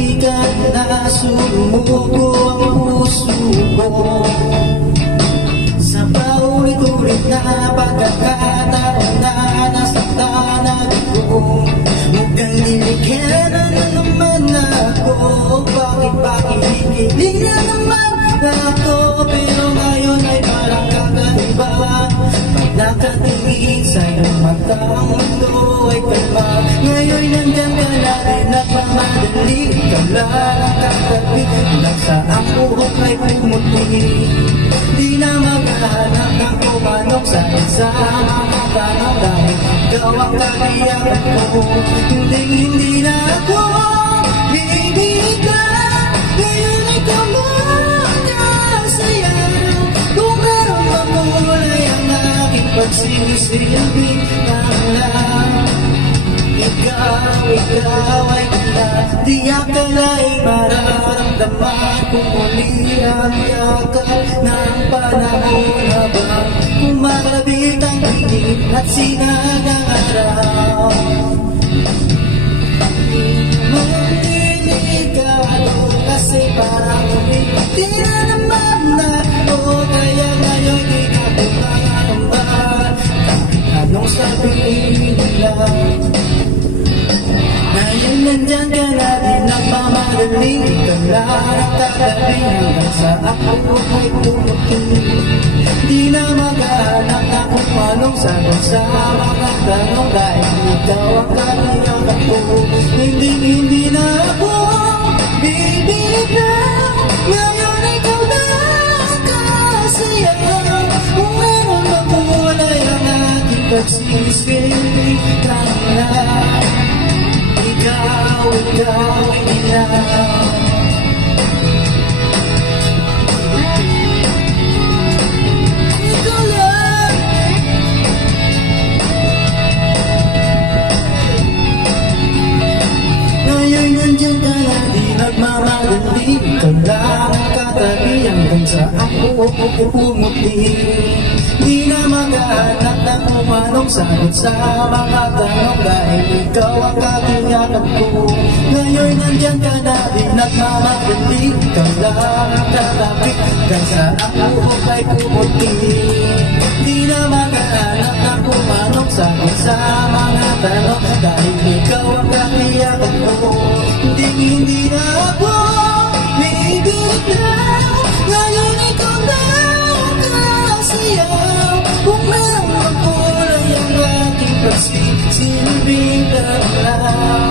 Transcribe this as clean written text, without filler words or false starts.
halikan na sumuko ang puso ko. Sa paulit-ulit na pagkakataon na nasaktan ako, mukhang nilikhan na naman ako. Bakit hinihiling na naman ako, pero ngayon ay parang kakaiba. Pag nakatingin sa iyong mata, ang mundo ay kalma. Ngayon nandiyan ka na rin, nagmamadali ka lang katabi. Lang sa ang buhok ay pumuti, di na maghahanap ng kumanok sa mga tanong. Dahil ikaw ang kailangan ko, hindi na ako bibigyan. Ngayon ikaw magkasayaw, kung meron makulay ang aking pagsisilbing lang. Ikaw ay wala, di akalaing mararamdaman kung muli ang yakap ng panahon habang kumakabit ang init at sinag ang araw. Delikado kasi parang umiti na naman ako, kaya ngayon di na kumangamban kahit anong sabihin nila. Ngayon nandyan ka na din, nagmamadali ka lang nakatabi hanggang sa ako ay tumuti. Di na maghahanap na kung anong sagot sa mga tanong, dahil ikaw ang kailangan ko. Hindi na ako bibigyan. Ngayon ikaw na kasayaw, kung meron makulay ang aking pagsisilbing lang. Ikaw ay ilaw. Ikaw lang. Ngayon nandiyan ka na, di nagmamadali. Ikaw lang ang katabi hanggang sa ako pumuti. Di na maghahanap ng umanong sagot sa mga tanong, dahil ikaw ang kailangan ko. Ngayon nandiyan ka na din, nagmamadali. Ikaw lang ang katabi hanggang sa ako ay pumuti. Di na maghahanap ng umanong sagot sa mga tanong, dahil ikaw ang kailangan ko. Hindi na ako bibigyan. Ngayon ikaw na kasayaw, kung meron makulay ang aking pagsisilbing lang.